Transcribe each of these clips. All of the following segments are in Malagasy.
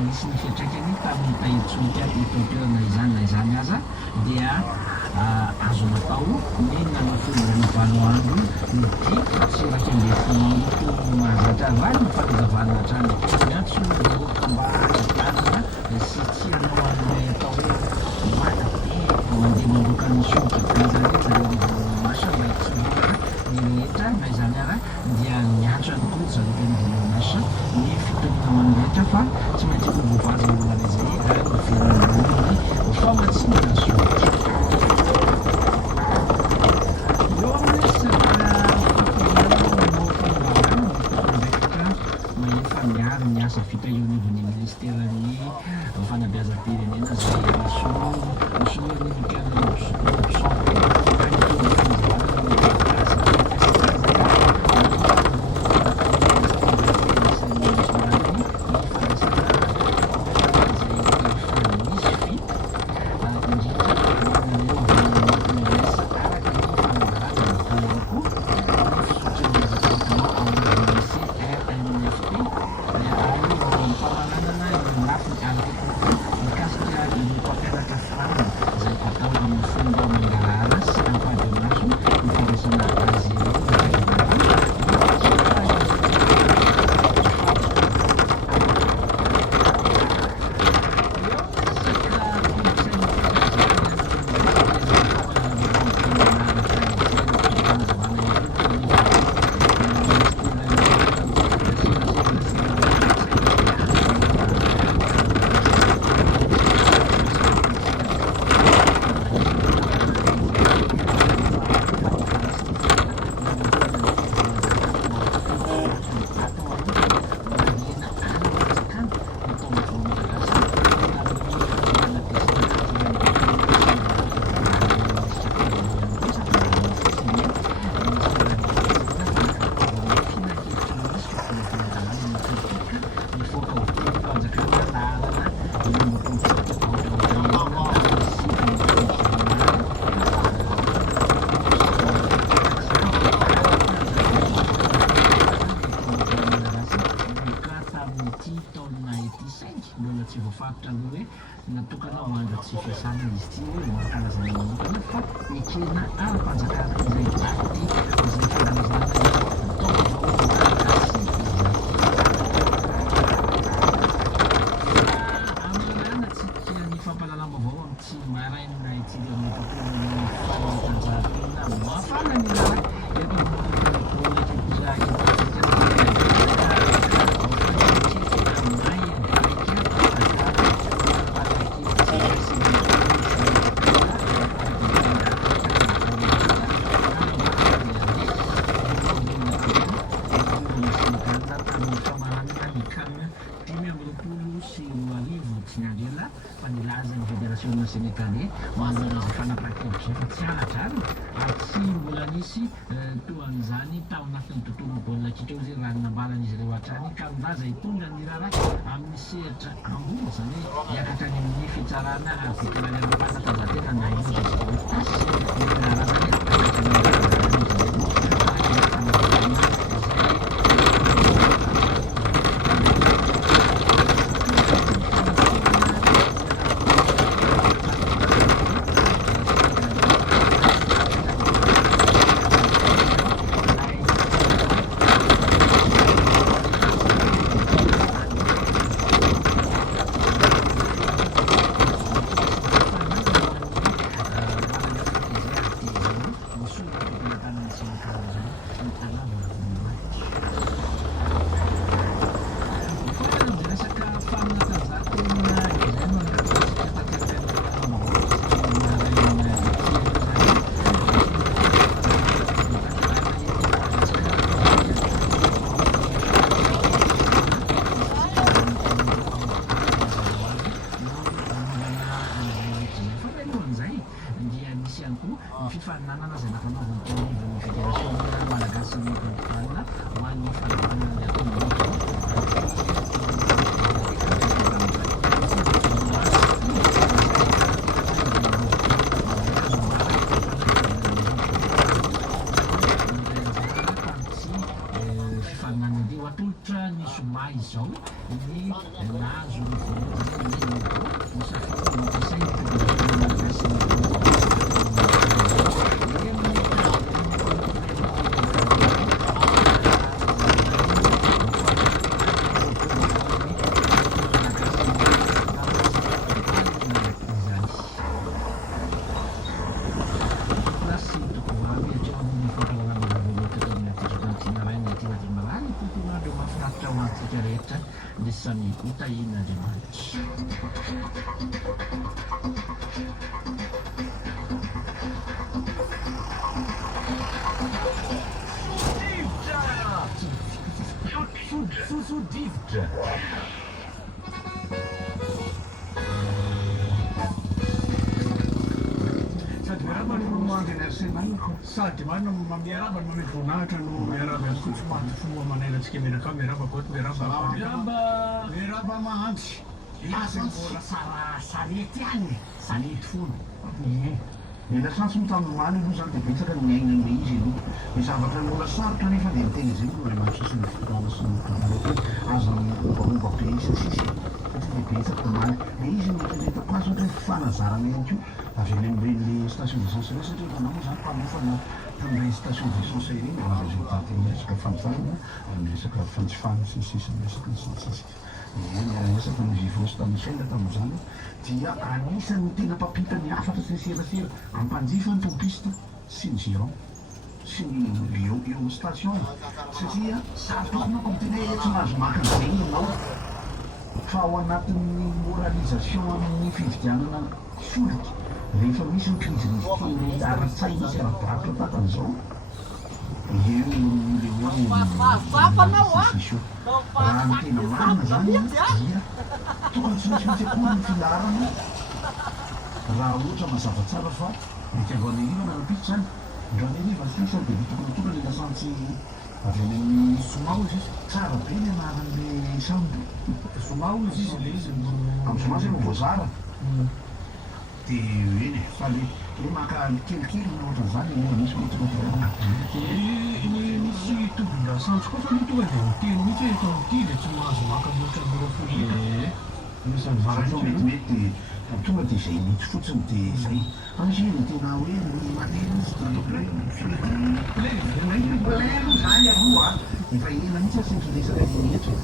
Nisy fiatraikany tamin'ny tahitsonty itompiana izany aza dia azo natao ny nanafomana vanoandro ny tia tsy raky ambe fonandro mahazatra raha ny fanazavana hatrany miantso mba tanana sy tsy anao an'ilay atao hoe mata be mandeha mandroka ny sotra zany masana tsy ny rehetra na izany ara dia miantso any koa zareo ny masa ny fitonina manrehetra fa tsy maintsy vovazy olona izay ary miveron'ny famatsinana sotra. Eo amin'ny mahefa miary ny asa vita eo anivon'ny ministeran'ny fanabeazam-pirenena zay misorony natokana ho andro tsy fiasana izy ty hoe mahakalazana manokana fa ekena ara-panjakana izay aty izay fankalazana aminana tsy tia ny fampalalama avao amin'ny tsy maraina ity amin'ny tontolon'ny fanatanjahantena mafana ny raha Sénégalais manana fanapakevitra efa tsy halatrany ary tsy mbola nisy toan'izany tao anatin'ny tontolo baolina kitra eo zay raha nambalan'izy ireo hatrany ka milaza hitondra ny raharaha amin'ny sehatra ambony zany hoe hiakatra any amin'ny fitsarana artiklalen'ny fanatanjahantena na indra ny raharaha ihany koa ny fifaninanana zay napanaovany teo ny fédération malagasy radikalina ho an'ny fanaovana atao fifaninanandeo atolotra ny somay izao ny nahazo rehetra le samy utahin'Andriamanitra. Fosodivitra. Sady miaraba no mandena arsenal sady mana miaraba no voninahitra no miaraba sotsomady fomba manailatsika menaka miaraba koa miaraba mahantsy asa mbola sarety any sarety fono ela sansy mitandromany aloha zany dia betsaka ny miaina an'le izy aloha ny zavatra mbola sarotra nefa dia mitena izay no remanitra sy ny fotona sy ny azo ombaomba be isa sisy satria dia betsaka maly le izy nyrehetako azy ohatra hoe fanazarana ihany koa avy any amin'ireny station d'essence ireny satria manao moa zany mpanofana amin'ireny station d'essence ireny amin'ny résultat ny resaka fanofana amin'ny resaka fanjifana sy ny sisa ny resaka ny sisisisy resaka ny vivosy tamin'ny saina tamin'izany dia anisan'ny tena mpampita ny afatra sy ny serasera ampanjifa ny pompista sy ny giron sy ny eo station satria sarotokona ko tena tsy mahazo maka an'izay ianao fa ao anatin'ny moralisation amin'ny fividianana solika rehefa misy ny crise risque ara-tsay misy ara-dratra takan'izao eo le hoe raha ny tena marina zany dia tokony tsy misy akory ny filarana raha ohatra mazava tsara fa mety androaneriva nanapitra zany androaneriva sisa dia tokony tonga le lasantsy avy any amin'ny somao izy tsara be ny anaran'le sambo somao izy izy le izy amin'ny somao zay voazara dia eny fa le maka kelikely na ohatran'izany misy misy tobina santsy koa fa tonga dia miteny mihitsy hoe efa mitily tsy mahazo maka loatra metimety tonga dia izay mihitsy fotsiny dia izay izy ny tena hoe maneno plein zany aloha efa ela mihitsy asyfiresaka mihetsy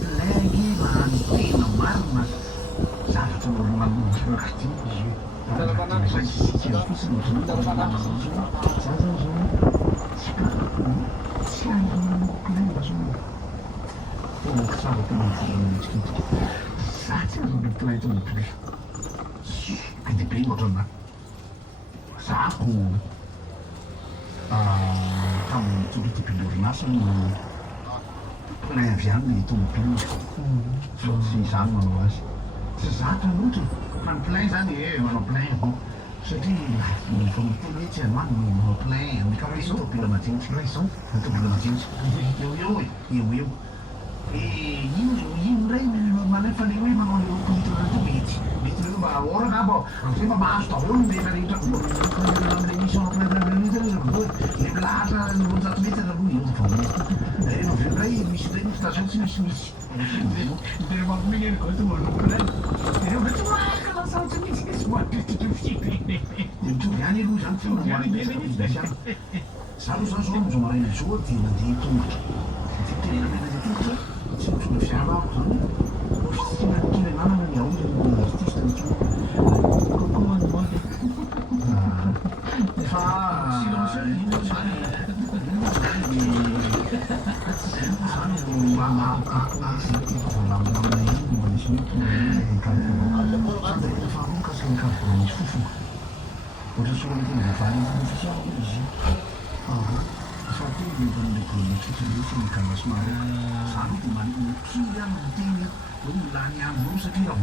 plaingy raha ny tena marina zavatra manolonan'olonakity izy hoe fosiny tsy aizonplain basona tena tsara tena mivolanitsika satsy azonle plain tena plus dia be ohatrana zako tamin'ny autorité pilorinasa no plain avy any le tomobile fa tsy izany manao azy tsy zatra loatra fa ny plain zany manao plain satria fa miteny hoe tsy anoany manao plain ny kapisa tobile majiniky tobile majiniky eo ino ray manefa le hoe manao le politika to mety le mba orana abo am'zay mba mahazo daholo ny rehetra rehetra am'le mission le milahatra roanjato metatra aloha eo fa ray misy ray ny station tsy misy dia mampimegneny koa manao plain tsy mahaka lasantsy misy tsy mahapetrika firy dia mitovy any aloha zany fa za aloha zany zao amizao maraina zao dia mandeha tongotra fitenena mena zay tongotra tsy mitondra fiara ako zany ofisina nanana ny aory artiste ny kokoa ny mode fa ino zany Otra solo che devo fare non ci sono così. Infatti io non le conosco, se io sono in casa smart, saluto ma non ci hanno tempo, non la ne hanno, non si tira